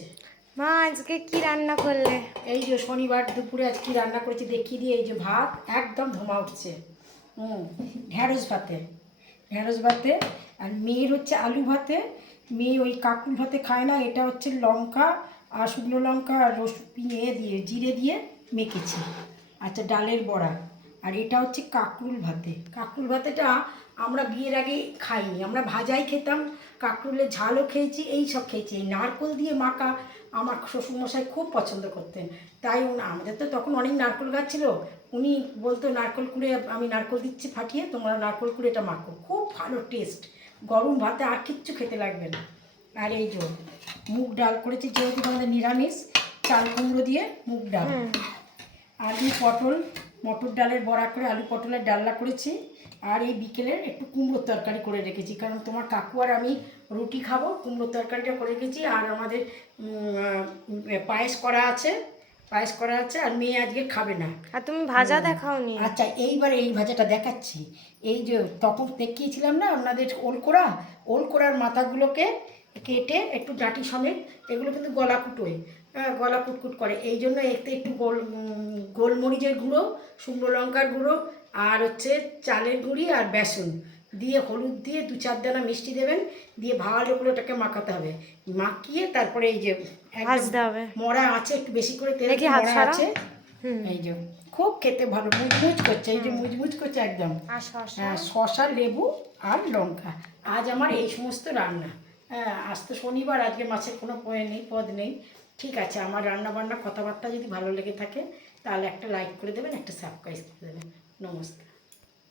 হচ্ছে। মা আজকে কি রান্না করলে? এই যে শনিবার দুপুরে আজ কি রান্না করেছি দেখিয়ে দিয়ে, এই যে ভাত একদম ধোঁয়া উঠছে। ঢ্যাঁড়স ভাতে। আর মেয়ের হচ্ছে আলু ভাতে। মেয়ে ওই কাকুল ভাতে খায় না, এটা হচ্ছে লঙ্কা আর শুকনো লঙ্কা আর রসুন দিয়ে জিরে দিয়ে মেখেছি। আচ্ছা, ডালের বড়া। আর এটা হচ্ছে কাকরুল ভাতে। কাকরুল ভাতেটা আমরা বিয়ের আগে খাইনি, আমরা ভাজাই খেতাম, কাকরুলের ঝালও খেয়েছি, এই সব খেয়েছি। এই নারকোল দিয়ে মাখা আমার শ্বশুরমশাই খুব পছন্দ করতেন। তাই আমাদের তো তখন অনেক নারকোল গাছ ছিল, উনি বলতো নারকোল কুড়ে, আমি নারকোল দিচ্ছি ফাটিয়ে, তোমরা নারকোল কুড়ে এটা মাখো, খুব ভালো টেস্ট। গরম ভাতে আর কিচ্ছু খেতে লাগবে না। আর এই যে মুগ ডাল করেছি, যেহেতু আমাদের নিরামিষ, চাল কুমড়ো দিয়ে মুগ ডাল, আলু পটল, মটর ডালের বড়া করে আলু পটলের ডালনা করেছি। আর এই বিকেলের একটু কুমড়োর তরকারি করে রেখেছি, কারণ তোমার কাকু আর আমি রুটি খাবো, কুমড়োর তরকারিটা করে রেখেছি। আর আমাদের পায়েস করা আছে, আর মেয়ে আজকে খাবে না। আর তুমি ভাজা দেখাওনি। আচ্ছা, এইবার এই ভাজাটা দেখাচ্ছি। এই যে তখন দেখিয়েছিলাম না আপনাদের ওলকোড়ার মাথাগুলোকে কেটে একটু ডাঁটি সমেত, এগুলো কিন্তু গলা কুটোয়, গলা কুটকুট করে, এই জন্য এতে একটু গোলমরিচের গুঁড়ো, শুকনো লঙ্কার গুঁড়ো, আর হচ্ছে চালের গুঁড়ি আর বেসন দিয়ে, হলুদ দিয়ে 2-4 দানা মিষ্টি দেবেন, দিয়ে ভালো করে ওটাকে মাখাতে হবে। মাখিয়ে তারপরে এই যে ভাজতে হবে। মরা আছে, একটু বেশি করে তেল দেখি হাত মরা ছাড়া। আছে। এই যে খুব খেতে ভালো, মুচমুচ করছে, এই যে মুচমুচ করছে একদম। আর শসা। শসা, লেবু আর লঙ্কা। আজ আমার এই সমস্ত রান্না। আজ তো শনিবার, আজকে মাছের কোনো পদ নেই। ঠিক আছে, আমার রান্না বান্না কথাবার্তা যদি ভালো লেগে থাকে তাহলে একটা লাইক করে দেবেন, একটা সাবস্ক্রাইব করে দেবেন। নমস্কার।